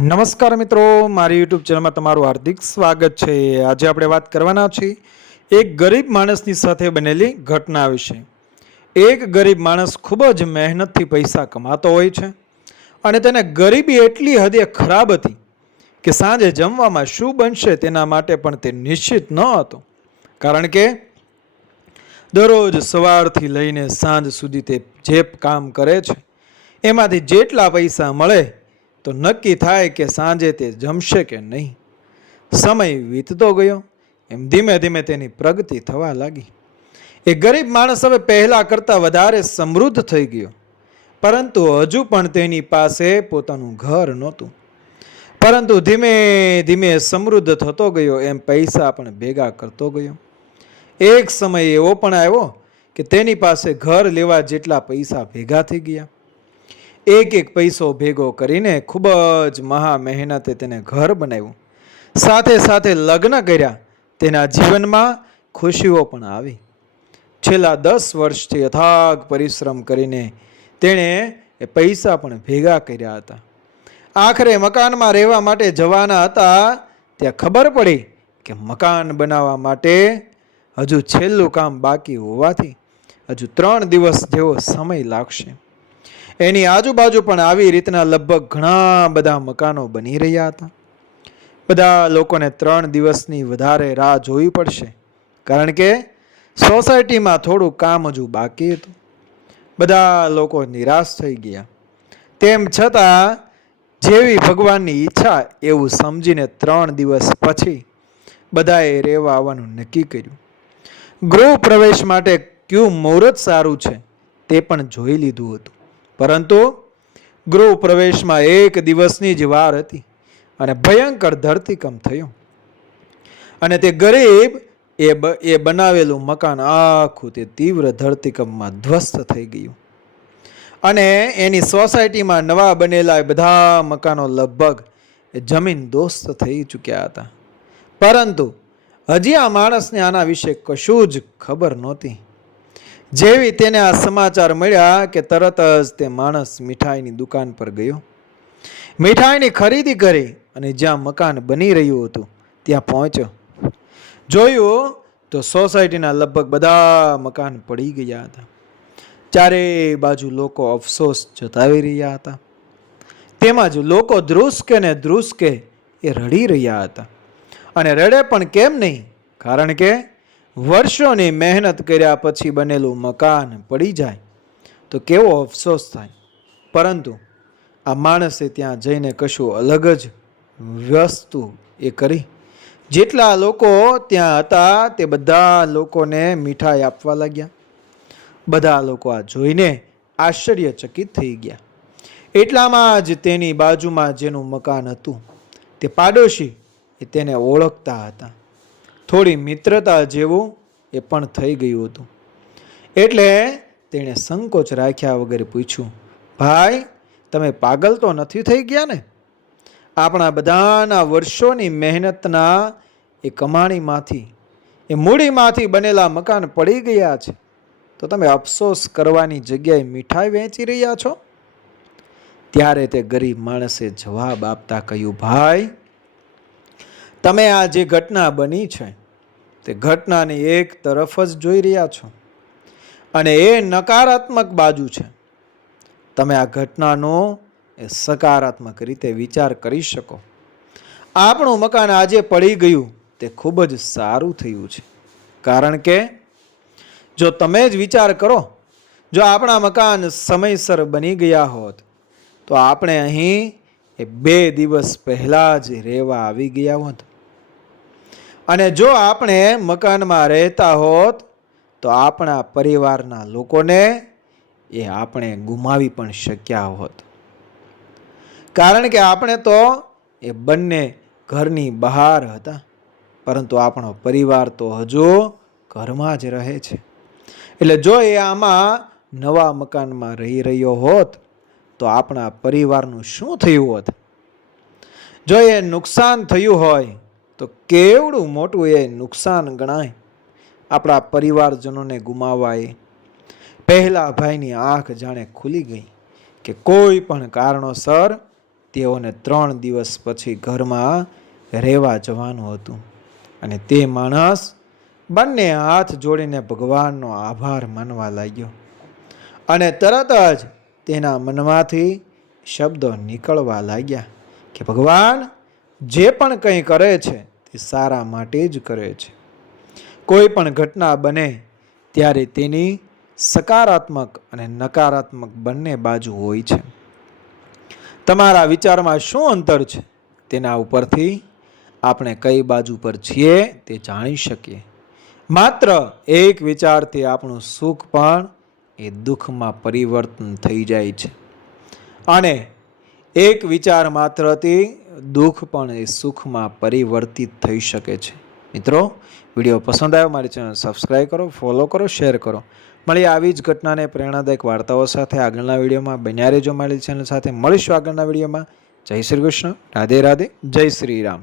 નમસ્કાર મિત્રો, મારી યુટ્યુબ ચેનલમાં તમારું હાર્દિક સ્વાગત છે. આજે આપણે વાત કરવાના છીએ એક ગરીબ માણસની સાથે બનેલી ઘટના વિશે. એક ગરીબ માણસ ખૂબ જ મહેનતથી પૈસા કમાતો હોય છે અને તેને ગરીબી એટલી હદે ખરાબ હતી કે સાંજે જમવામાં શું બનશે તેના માટે પણ તે નિશ્ચિત ન હતો. કારણ કે દરરોજ સવારથી લઈને સાંજ સુધી તે જે કામ કરે છે, એમાંથી જેટલા પૈસા મળે તો નક્કી થાય કે સાંજે તે જમશે કે નહીં? સમય વીતતો ગયો. એમ ધીમે ધીમે તેની પ્રગતિ થવા લાગી. એ ગરીબ માણસ હવે પહેલાં કરતાં વધારે સમૃદ્ધ થઈ ગયો. પરંતુ હજુ પણ તેની પાસે પોતાનું ઘર નહોતું. પરંતુ ધીમે ધીમે સમૃદ્ધ થતો ગયો. એમ પૈસા પણ ભેગા કરતો ગયો. એક સમય એવો પણ આવ્યો કે તેની પાસે ઘર લેવા જેટલા પૈસા ભેગા થઈ ગયા. એક એક પૈસો ભેગો કરીને ખૂબ જ મહા મહેનતે તેને ઘર બનાવ્યું. સાથે સાથે લગ્ન કર્યા. તેના જીવનમાં ખુશીઓ પણ આવી. છેલ્લા દસ વર્ષથી અથાગ પરિશ્રમ કરીને તેણે એ પૈસા પણ ભેગા કર્યા હતા. આખરે મકાનમાં રહેવા માટે જવાના હતા. ત્યાં ખબર પડી કે મકાન બનાવવા માટે હજુ છેલ્લું કામ બાકી હોવાથી હજુ ત્રણ દિવસ જેવો સમય લાગશે. એની આજુબાજુ પણ આવી રીતના લગભગ ઘણા બધા મકાનો બની રહ્યા હતા. બધા લોકોને ત્રણ દિવસની વધારે રાહ જોવી પડશે, કારણ કે સોસાયટીમાં થોડું કામ હજુ બાકી હતું. બધા લોકો નિરાશ થઈ ગયા. તેમ છતાં, જેવી ભગવાનની ઈચ્છા એવું સમજીને ત્રણ દિવસ પછી બધાએ રહેવા આવવાનું નક્કી કર્યું. ગૃહ પ્રવેશ માટે કયું મુહૂર્ત સારું છે તે પણ જોઈ લીધું હતું. પરંતુ ગૃહ પ્રવેશમાં એક દિવસની જ વાર હતી અને ભયંકર ધરતીકંપ થયો. અને તે ગરીબ એ એ બનાવેલું મકાન આખું તે તીવ્ર ધરતીકંપમાં ધ્વસ્ત થઈ ગયું. અને એની સોસાયટીમાં નવા બનેલા બધા મકાનો લગભગ જમીન દોસ્ત થઈ ચૂક્યા હતા. પરંતુ હજી આ માણસને આના વિશે કશું જ ખબર નહોતી. જેવી તેને આ સમાચાર મળ્યા કે તરત જ તે માણસ મીઠાઈની દુકાન પર ગયો. મીઠાઈની ખરીદી કરી અને જ્યાં મકાન બની રહ્યું હતું, ત્યાં પહોંચ્યો. જોયું તો સોસાયટીના લગભગ બધા મકાન પડી ગયા હતા. ચારે બાજુ લોકો અફસોસ જતાવી રહ્યા હતા. તેમાં જ લોકો ધ્રુસકે ને ધ્રુસકે એ રડી રહ્યા હતા. અને રડે પણ કેમ નહીં? કારણ કે વર્ષોની મહેનત કર્યા પછી બનેલું મકાન પડી જાય તો કેવો અફસોસ થાય. પરંતુ આ માણસે ત્યાં જઈને કશું અલગ જ વસ્તુ એ કરી. જેટલા લોકો ત્યાં હતા તે બધા લોકોને મીઠાઈ આપવા લાગ્યા. બધા લોકો આ જોઈને આશ્ચર્યચકિત થઈ ગયા. એટલામાં જ તેની બાજુમાં જેનું મકાન હતું તે પાડોશી એ તેને ઓળખતા હતા. થોડી મિત્રતા જેવું એ પણ થઈ ગયું હતું. એટલે તેણે સંકોચ રાખ્યા વગર પૂછ્યું, ભાઈ, તમે પાગલ તો નથી થઈ ગયા ને? આપણા બધાના વર્ષોની મહેનતના એ કમાણીમાંથી, એ મૂડીમાંથી બનેલા મકાન પડી ગયા છે. તો તમે અફસોસ કરવાની જગ્યાએ મીઠાઈ વહેંચી રહ્યા છો? ત્યારે તે ગરીબ માણસે જવાબ આપતા કહ્યું, ભાઈ તમે આ જે ઘટના બની છે, તે ઘટનાને એક તરફ જ જોઈ રહ્યા છો અને એ નકારાત્મક બાજુ છે. તમે આ ઘટનાનો એ સકારાત્મક રીતે વિચાર કરી શકો. આપણું મકાન આજે પડી ગયું, તે ખૂબ જ સારું થયું છે. કારણ કે, જો તમે જ વિચાર કરો, જો આપણા મકાન સમયસર બની ગયા હોત, તો આપણે અહીં એ બે દિવસ પહેલાં જ રહેવા આવી ગયા હોત. અને જો આપણે મકાનમાં રહેતા હોત, તો આપણા પરિવારના લોકોને એ આપણે ગુમાવી પણ શક્યા હોત. કારણ કે આપણે તો એ બંને ઘરની બહાર હતા, પરંતુ આપણો પરિવાર તો હજુ ઘરમાં જ રહે છે. એટલે જો એ આમાં નવા મકાનમાં રહી રહ્યો હોત, તો આપણા પરિવારનું શું થયું હોત? જો એ નુકસાન થયું હોય તો કેવડું મોટું એ નુકસાન ગણાય? આપણા પરિવારજનોને ગુમાવવા એ પહેલા ભાઈની આંખ જાણે ખુલી ગઈ કે કોઈ પણ કારણોસર તેઓને ત્રણ દિવસ પછી ઘરમાં રહેવા જવાનું હતું. અને તે માણસ બંને હાથ જોડીને ભગવાનનો આભાર માનવા લાગ્યો. અને તરત જ તેના મનમાંથી શબ્દો નીકળવા લાગ્યા કે ભગવાન જે પણ કંઈ કરે છે, તે સારા માટે જ કરે છે. કોઈ પણ ઘટના બને, ત્યારે તેની સકારાત્મક અને નકારાત્મક બંને બાજુ હોય છે. તમારા વિચારમાં શું અંતર છે? તેના ઉપરથી આપણે કઈ બાજુ પર છીએ તે જાણી શકીએ. માત્ર એક વિચારથી આપણું સુખ પણ એ દુઃખમાં પરિવર્તન થઈ જાય છે. અને એક વિચાર માત્રથી દુઃખ પણ એ સુખમાં પરિવર્તિત થઈ શકે છે. મિત્રો, વીડિયો પસંદ આવ્યો મારી ચેનલ સબસ્ક્રાઈબ કરો, ફોલો કરો, શેર કરો. મળી આવી જ ઘટનાને પ્રેરણાદાયક વાર્તાઓ સાથે આગળના વિડીયોમાં. બન્યા રહેજો મારી ચેનલ સાથે. મળીશું આગળના વિડીયોમાં. જય શ્રી કૃષ્ણ. રાધે રાધે. જય શ્રી રામ.